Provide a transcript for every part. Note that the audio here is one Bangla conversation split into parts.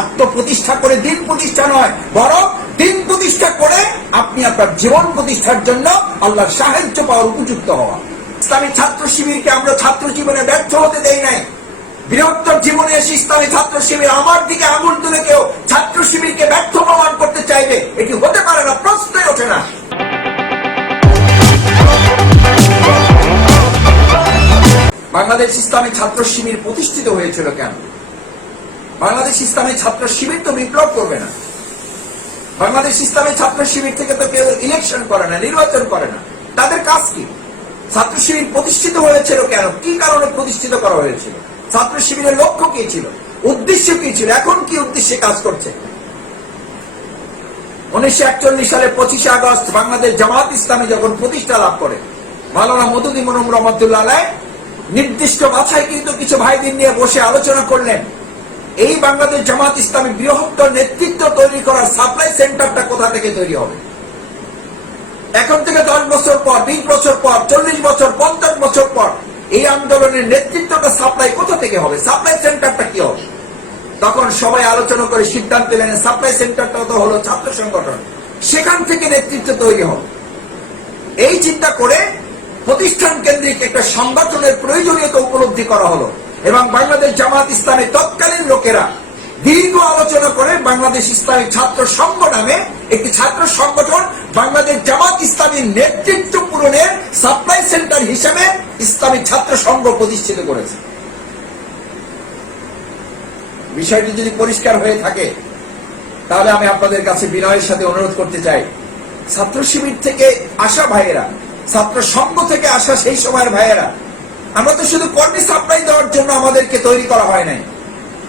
আত্মপ্রতিষ্ঠা করে দিন প্রতিষ্ঠা নয়, বরং দিন প্রতিষ্ঠা করে আপনি আপনার জীবন প্রতিষ্ঠার জন্য আল্লাহর সাহায্য পাওয়ার উপযুক্ত হওয়া। ইসলামী ছাত্র শিবিরকে আমরা ছাত্র জীবনে ব্যর্থ হতে দেই নাই। বৃহত্তর জীবনে এসে ইসলামী ছাত্র শিবির আমার দিকে আঙুল তুলে কেউ ছাত্র শিবিরকে ব্যর্থ প্রমাণ করতে চাইবে, এটি হতে পারে না, প্রশ্নই ওঠে না। বাংলাদেশ ইসলামী ছাত্র শিবির প্রতিষ্ঠিত হয়েছিল কেন? বাংলাদেশ ইসলামী ছাত্র শিবির তো বিপ্লব করবে না। বাংলাদেশ ইসলামী ছাত্র শিবির থেকে তো কেউ ইলেকশন করে না, নির্বাচন করে না। তাদের কাজ কি? ছাত্র শিবির প্রতিষ্ঠিত হয়েছিল কেন? কি কারণে প্রতিষ্ঠিত করা হয়েছিল? ছাত্র শিবিরের লক্ষ্য কি ছিল? উদ্দেশ্য কি ছিল? এখন কি উদ্দেশ্যে কাজ করছে? 1941 সালে 25 আগস্ট বাংলাদেশ জামাত ইসলামী যখন প্রতিষ্ঠা লাভ করে, মাওলানা মওদুদী মরহুম রহমাতুল্লাহ আলাইহ নির্দিষ্ট বাছাই কিন্তু কিছু ভাইদের নিয়ে বসে আলোচনা করলেন, এই বাংলাদেশ জামাত ইসলামী বৃহত্তর নেতৃত্ব তৈরি করার সাপ্লাই সেন্টারটা কোথা থেকে তৈরি হবে। এখন থেকে 10 বছর পর, 20 বছর পর, 40 বছর, 50 বছর পর এই আন্দোলনের নেতৃত্বটা সাপ্লাই কোথা থেকে হবে, সাপ্লাই সেন্টারটা কি হবে? তখন সবাই আলোচনা করে সিদ্ধান্ত নিলেন সাপ্লাই সেন্টারটা তো হলো ছাত্র সংগঠন, সেখান থেকে নেতৃত্ব তৈরি হবে। এই চিন্তা করে প্রতিষ্ঠান কেন্দ্রিক একটা সংগঠনের প্রয়োজনীয়তা উপলব্ধি করা হলো এবং বাংলাদেশ জামাত ইসলামী তৎকালীন লোকেরা দীর্ঘ আলোচনা করে বাংলাদেশ ইসলামী ছাত্র সংঘ নামে একটি ছাত্র সংগঠন বাংলাদেশ জামাত ইসলামীর নেতৃত্ব পূরণের সাপ্লাই সেন্টার হিসেবে ইসলামী ছাত্র সংঘ প্রতিষ্ঠিত করেছে। বিষয়টি যদি পরিষ্কার হয়ে থাকে তাহলে আমি আপনাদের কাছে বিনয়ের সাথে অনুরোধ করতে চাই, ছাত্র শিবির থেকে আসা ভাইয়েরা, ছাত্র সংঘ থেকে আসা সেই সময়ের ভাইয়েরা, আমরা তো শুধু কর্মী সাপ্লাই দেওয়ার জন্য আমাদেরকে তৈরি করা হয় নাই,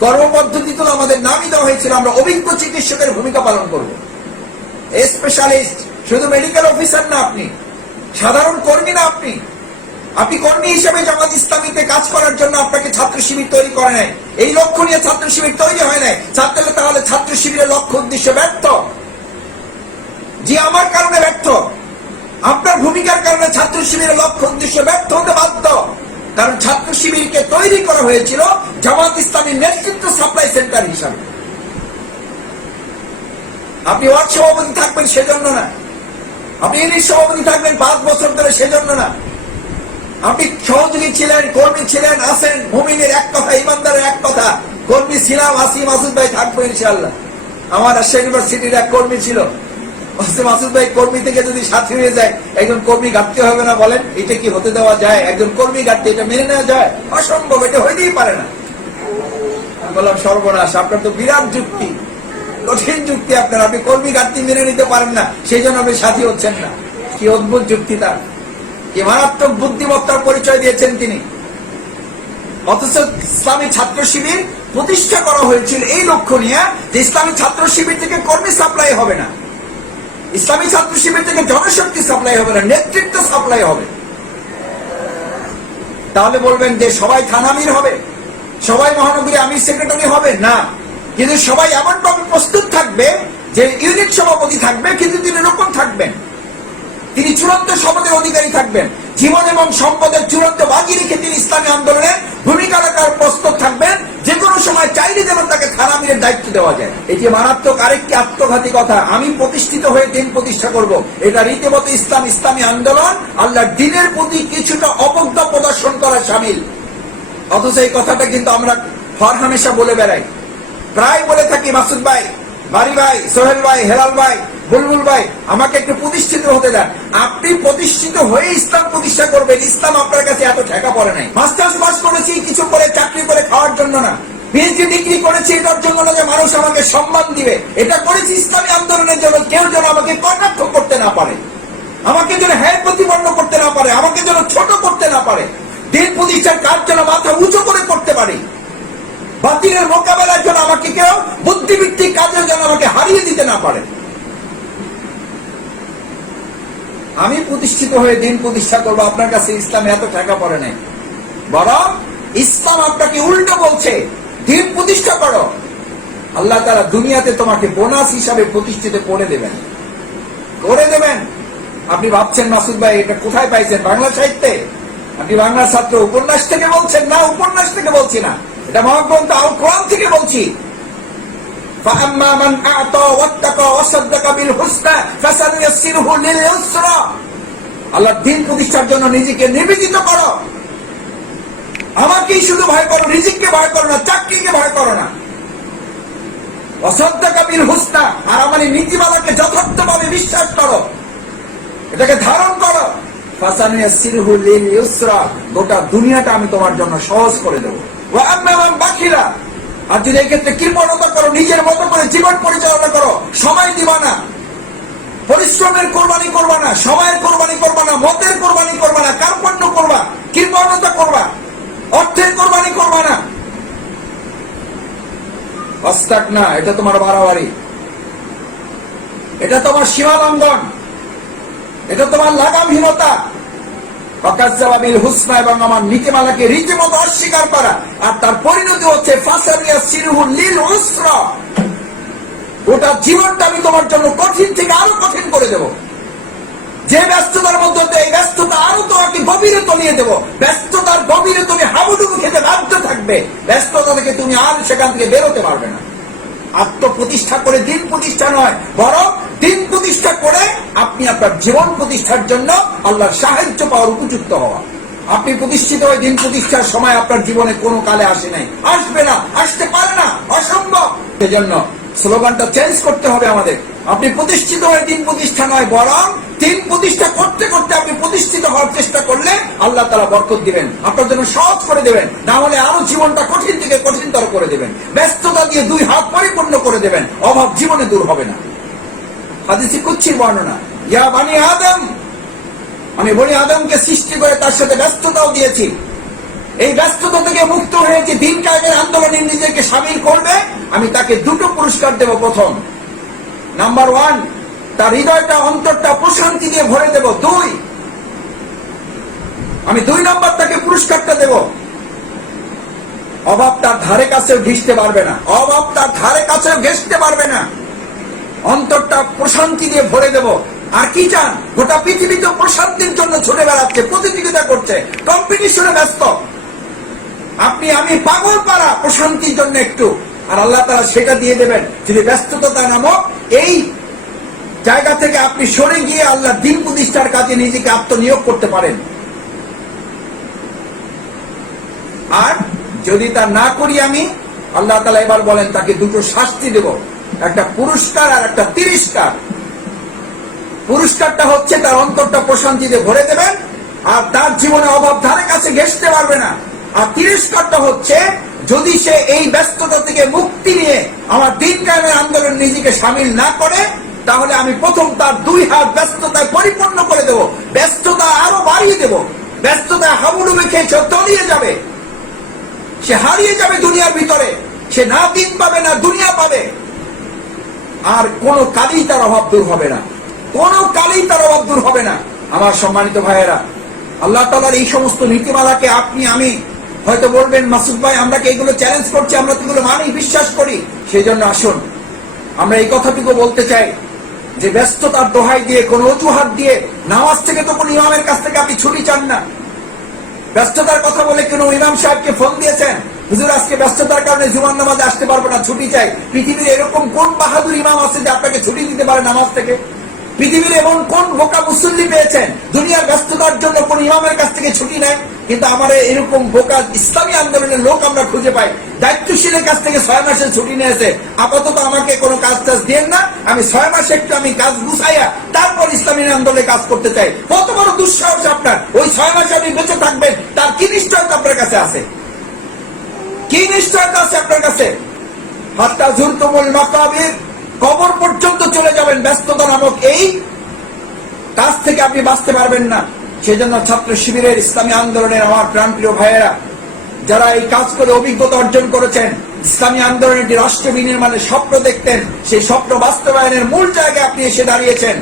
কর্মপদ্ধতি তো আমাদের নামই দেওয়া হয়েছিল আমরা অভিজ্ঞ চিকিৎসকের ভূমিকা পালন করব। স্পেশালিস্ট, শুধু মেডিকেল অফিসার না, আপনি সাধারণ কর্মী না, আপনি কর্মী হিসেবে জামাত ইসলামীতে কাজ করার জন্য আপনাকে ছাত্র শিবির তৈরি করে নাই, এই লক্ষ্য নিয়ে ছাত্র শিবির তৈরি হয় নাই। তাহলে ছাত্র শিবিরের লক্ষ্য উদ্দেশ্য ব্যর্থ, যে আমার কারণে ব্যর্থ, আপনার ভূমিকার কারণে ছাত্র শিবিরের লক্ষ্য উদ্দেশ্য ব্যর্থ হতে বাধ্য। কারণ ছাত্র শিবিরকে তৈরি করা হয়েছিল জামাত ইসলামীর নেতৃত্ব সাপ্লাই সেন্টার হিসাবে। আপনি ওয়ার্ড সভাপতি থাকবেন সেজন্য না, আপনি ইউনিট সভাপতি থাকবেন 5 বছর ধরে সেজন্য না, আপনি সহযোগী ছিলেন, কর্মী ছিলেন, আছেন, মুমিনের এক কথা, ইমানদারের এক কথা, কর্মী ছিলাম, আসি মাসুদ ভাই থাকবো ইনশাআল্লাহ। আমার রাজশাহী ইউনিভার্সিটির এক কর্মী ছিল, মাসুদ ভাই কর্মী থেকে যদি সাথী হয়ে যায় একজন কর্মী ঘাটতে হবে না? বলেন, এটা কি হতে দেওয়া যায়? একজন কর্মী ঘাটতে এটা মেনে নেওয়া যায়? অসম্ভব, এটা হইতেই পারে না। বললাম সর্বনাশ, আপনার তো বিরাট যুক্তি, কঠিন যুক্তি আপনার, আপনি কর্মী ঘাটতি মেনে নিতে পারেন না, সেই জন্য আপনি সাথী হচ্ছেন না। কি অদ্ভুত যুক্তি তার, কি মারাত্মক বুদ্ধিমত্তার পরিচয় দিয়েছেন তিনি। অথচ ইসলামী ছাত্র শিবির প্রতিষ্ঠা করা হয়েছিল এই লক্ষ্য নিয়ে যে ইসলামী ছাত্র শিবির থেকে কর্মী সাপ্লাই হবে না, ইসলামী ছাত্র শিবির থেকে জনশক্তি সাপ্লাই হবে না, নেতৃত্ব সাপ্লাই হবে। তাহলে বলবেন যে সবাই থানা আমির হবে, সবাই মহানগরী আমির সেক্রেটারি হবে না, কিন্তু সবাই এমন ভাবে প্রস্তুত থাকবে যে ইউনিট সভাপতি থাকবে, কিন্তু তিনি এরকম থাকবেন, তিনি চূড়ান্ত সম্পদের অধিকারী থাকবেন, জীবন এবং সম্পদের চূড়ান্ত বাজি রেখে তিনি ইসলামী আন্দোলনে ভূমিকা রাখার প্রস্তুত থাকবেন, যে কোনো সময় চাইলে যেন তাকে থানা আমিরের দায়িত্ব দেওয়া যায়। এটি মারাত্মক আরেকটি আত্মঘাতী কথা, আমি প্রতিষ্ঠিত হয়ে দিন প্রতিষ্ঠা করব, এটা রীতিমতো ইসলামী আন্দোলন আল্লাহর দ্বীনের প্রতি কিছুটা অবজ্ঞা প্রদর্শন করা শামিল। অথচ এই কথাটা কিন্তু আমরা হরহামেশা বলে বেড়াই, প্রায় বলে থাকি, মাসুদ ভাই, বারি ভাই, সোহেল ভাই, হেলাল ভাই, বুলবুল ভাই, আমাকে একটু প্রতিষ্ঠিত হতে দেন। আপনি প্রতিষ্ঠিত হয়ে ইসলাম প্রতিষ্ঠা করবেন, ইসলাম আপনার কাছে এত ঠেকা পড়ে নাই। মাস্টার্স পাস করেছি কিছু করে চাকরি করে খাওয়ার জন্য না, পিএইচডি ডিগ্রি করেছি এটার জন্য না যে মানুষ আমাকে সম্মান দিবে, এটা করেছি ইসলামী আন্দোলনের জন্য। কেউ যেন আমাকে কটাক্ষ করতে না পারে, আমাকে যেন হ্যাঁ প্রতিপন্ন করতে না পারে, আমাকে যেন ছোট করতে না পারে, দিন প্রতিষ্ঠার কাজ যেন মাথা উঁচু করে করতে পারে, বাতিলের মোকাবেলার জন্য আমাকে কেউ বুদ্ধিভিত্তিক কাজের জন্য আমাকে হারিয়ে দিতে না পারে। আমি প্রতিষ্ঠিত হয়ে দিন প্রতিষ্ঠা করবো, আপনার কাছে ইসলামে এত টাকা পড়ে নাই, বরং ইসলাম আপনাকে উল্টো বলছে দিন প্রতিষ্ঠা করো, আল্লাহ তাআলা দুনিয়াতে তোমাকে বোনাস হিসাবে প্রতিষ্ঠিত করে দেবেন। আপনি ভাবছেন মাসুদ ভাই এটা কোথায় পাইছেন? বাংলা সাহিত্যে? আপনি বাংলা ছাত্র, উপন্যাস থেকে বলছেন? না, উপন্যাস থেকে বলছি না, এটা মহাগ্রন্থ আল কোরআন থেকে বলছি। فأما من أعطى واتقى وصدق بالحسنى فسنيسره لليسرى। আল্লাহর দ্বীন প্রতিষ্ঠার জন্য নিজেকে নিবেদিত করো, আমাকেই শুধু ভয় করো, রিজিককে ভয় করো না, চাকরিকে ভয় করো না। ওয়াসাদ্দাকা বিল হুসনা, আর আমার এই নীতিমালাকে যথার্থভাবে বিশ্বাস করো, এটাকে ধারণ করো। ফাসানুয়াসসিরহু লিল ইউসরা, গোটা দুনিয়াটা আমি তোমার জন্য সহজ করে দেবো। ওয়া আম্মা মান বাখিলা, আর যদি এই ক্ষেত্রে কৃপণতা করো, নিজের মতো করে জীবন পরিচালনা করো, সময় দিবা না, পরিশ্রমের কোরবানি করবা না, সময়ের কোরবানি করবা না, মতের কোরবানি করবা না, কার্পণ্য করবা, কৃপণতা করবা, অর্থের কোরবানি করবা না, অস্তাক না, এটা তোমার বাড়াবাড়ি, এটা তোমার সীমা লঙ্ঘন, এটা তোমার লাগামহীনতা। ওয়াকাজ্জাবা বিল হুসনা, এবং আমার নীতিমালাকে রীতিমতো অস্বীকার করা, আর তার পরিণতি হচ্ছে ফাসানুয়াসসিরহু লিল উসরা, গোটা জীবনটা আমি তোমার জন্য কঠিন থেকে আরো কঠিন করে দেব। যে ব্যস্ততার মধ্যে এই ব্যস্ততা আরো তোমাকে গভীরে তলিয়ে দেব, ব্যস্ততার গভীরে তুমি হাবুডুবু খেতে বাধ্য থাকবে, ব্যস্ততা থেকে তুমি আর সেখান থেকে বেরোতে পারবে না। আত্মপ্রতিষ্ঠা করে দিন প্রতিষ্ঠা নয়, বরং দিন প্রতিষ্ঠা করে আপনি আপনার জীবন প্রতিষ্ঠার জন্য আল্লাহর সাহায্য পাওয়ার উপযুক্ত হওয়া। আপনি প্রতিষ্ঠিত হয়ে দিন প্রতিষ্ঠার সময় আপনার জীবনে কোনো কালে আসে নাই, আসবে না, আসতে পারে না, অসম্ভব। সেজন্য স্লোগানটা চেঞ্জ করতে হবে আমাদের। আপনি প্রতিষ্ঠিত হয়ে দিন প্রতিষ্ঠা নয়, বরং দিন প্রতিষ্ঠা করতে করতে আপনি প্রতিষ্ঠিত হওয়ার চেষ্টা করলে আল্লাহ তাআলা বরকত দিবেন, আপনার জন্য সহজ করে দেবেন, না হলে আরো জীবনটা কঠিন থেকে কঠিনতর করে দেবেন, ব্যস্ততা দিয়ে দুই হাত পরিপূর্ণ করে দেবেন, অভাব জীবনে দূর হবে না। হাদিসে কুদসির বর্ণনা, ইয়া বানি আদম, আমি বনি আদমকে সৃষ্টি করে তার সাথে ব্যস্ততাও দিয়েছি, এই ব্যস্ততা থেকে মুক্ত হয়েছে, দিন কায়েমের আন্দোলনে নিজেকে শামিল করবে, আমি তাকে দুটো পুরস্কার দেব। প্রথম, নাম্বার 1, তার হৃদয়টা অন্তরটা প্রশান্তি দিয়ে ভরে দেব। 2, আমি 2 নম্বর তাকে পুরস্কারটা দেব, অভাব তার ধারে কাছেও ঘেঁষতে পারবে না, অভাব তার ধারে কাছেও ঘেঁষতে পারবে না, অন্তরটা প্রশান্তি দিয়ে ভরে দেব। আর কি চান? গোটা পৃথিবী তো প্রশান্তির জন্য ছুটে বেড়াচ্ছে, প্রতিযোগিতা করছে, কম্পিটিশনে ব্যস্ত, আপনি আমি পাগল পারা প্রশান্তির জন্য একটু, আর আল্লাহ তাআলা সেটা দিয়ে দেবেন যদি ব্যস্ততা নামক এই জায়গা থেকে আপনি সরে গিয়ে আল্লাহ দিন প্রতিষ্ঠার কাজে নিজেকে আত্মনিয়োগ করতে পারেন। আর যদি তা না করি আমি, আল্লাহ তাআলা এবার বলেন তাকে দুটো শাস্তি দেব, একটা পুরস্কার আর একটা তিরস্কার। পুরস্কারটা হচ্ছে তার অন্তরটা প্রশান্তিতে ভরে দেবেন, আর তার জীবনে অভাব ধারে কাছে ঘেঁষতে পারবে না। আর তিরস্কারটা হচ্ছে যদি সে এই ব্যস্ততা থেকে মুক্তি নিয়ে আমার দিন কায়েমের আন্দোলন নিজেকে শামিল না করে, তাহলে আমি প্রথম তার 2 হাত ব্যস্ততায় পরিপূর্ণ করে দেব, ব্যস্ততা আরো বাড়িয়ে দেব, ব্যস্ততায় হাবুডুবু খেয়ে তলিয়ে যাবে, সে হারিয়ে যাবে দুনিয়ার ভিতরে, সে না দিন পাবে না দুনিয়া পাবে, আর কোনো কালেই তার অভাব দূর হবে না, কোনো কালেই তার অভাব দূর হবে না। আমার সম্মানিত ভাইয়েরা, আল্লাহ তাআলার এই সমস্ত নীতিমালাকে আপনি আমি হয়তো বলবেন, মাসুদ ভাই আমরা কি এগুলো চ্যালেঞ্জ করছি, আমরা তো এগুলো মানি, বিশ্বাস করি। সেই জন্য আসুন আমরা এই কথাটুকু বলতে চাই যে ব্যস্ততার দোহাই দিয়ে, কোন অজুহাত দিয়ে, নামাজ থেকে তো কোন ইমামের কাছ থেকে আপনি ছুটি চান না। ব্যস্ততার কথা বলে কোন ইমাম সাহেবকে ফোন দিয়েছেন, হুজুর আজকে ব্যস্ততার কারণে জুমার নামাজে আসতে পারবো না, ছুটি চাই। পৃথিবীর এরকম কোন বাহাদুর ইমাম আছে যে আপনাকে ছুটি দিতে পারে নামাজ থেকে? পৃথিবীর এমন কোন বোকা মুসল্লি পেয়েছেন দুনিয়ার ব্যস্ততার জন্য কোন ইমামের কাছ থেকে ছুটি নেয়? কিন্তু আমার এরকম বোকা ইসলামী আন্দোলনের লোক আমরা খুঁজে পাই, দায়িত্বশীলের কাছ থেকে 6 মাসের ছুটি নিয়েছে, আপাতত আমাকে কোনো কাজ টাজ দেন না, আমি 6 মাসে একটু আমি কাজ গুছাইয়া তারপর ইসলামী আন্দোলনে কাজ করতে চাই। কত বড় দুঃসাহস আপনার! ওই 6 মাসে আপনি বেঁচে থাকবেন, তার কি নিশ্চয়তা আপনার কাছে আছে? কি নিশ্চয়তা আছে আপনার কাছে? হাত্তা যুরতুমুল মাকাবির, কবর পর্যন্ত চলে যাবেন, ব্যস্ততা নামক এই কাজ থেকে আপনি বাঁচতে পারবেন না। সেজন্য ছাত্র শিবিরের ইসলামী আন্দোলনের আমার প্রাণপ্রিয় ভাইয়েরা, যারা এই কাজ করে অভিজ্ঞতা অর্জন করেছেন, ইসলামী আন্দোলনের যে রাষ্ট্র বিনির্মাণের স্বপ্ন দেখতেন, সেই স্বপ্ন বাস্তবায়নের মূল জায়গায় আপনি এসে দাঁড়িয়েছেন।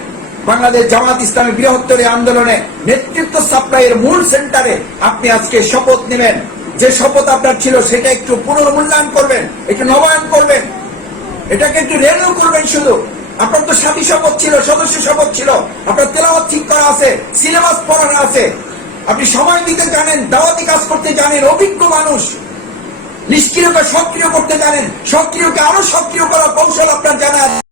বাংলাদেশ জামাত ইসলামী বৃহত্তর আন্দোলনে নেতৃত্ব সাপ্লাইয়ের মূল সেন্টারে আপনি আজকে শপথ নেবেন। যে শপথ আপনার ছিল সেটা একটু পুনর্মূল্যায়ন করবেন, একটু নবায়ন করবেন, এটাকে একটু রিনিউ করবেন। শুধু আপনার তো সাথী শপথ ছিল, সদস্য শপথ ছিল, আপনার তেলাওয়াত ঠিক করা আছে, সিলেবাস পড়ানো আছে, আপনি সময় দিতে জানেন, দাওয়াতি কাজ করতে জানেন, অভিজ্ঞ মানুষ। নিষ্ক্রিয়কে সক্রিয় করতে জানেন, সক্রিয়কে আরো সক্রিয় করার কৌশল আপনার জানা আছে।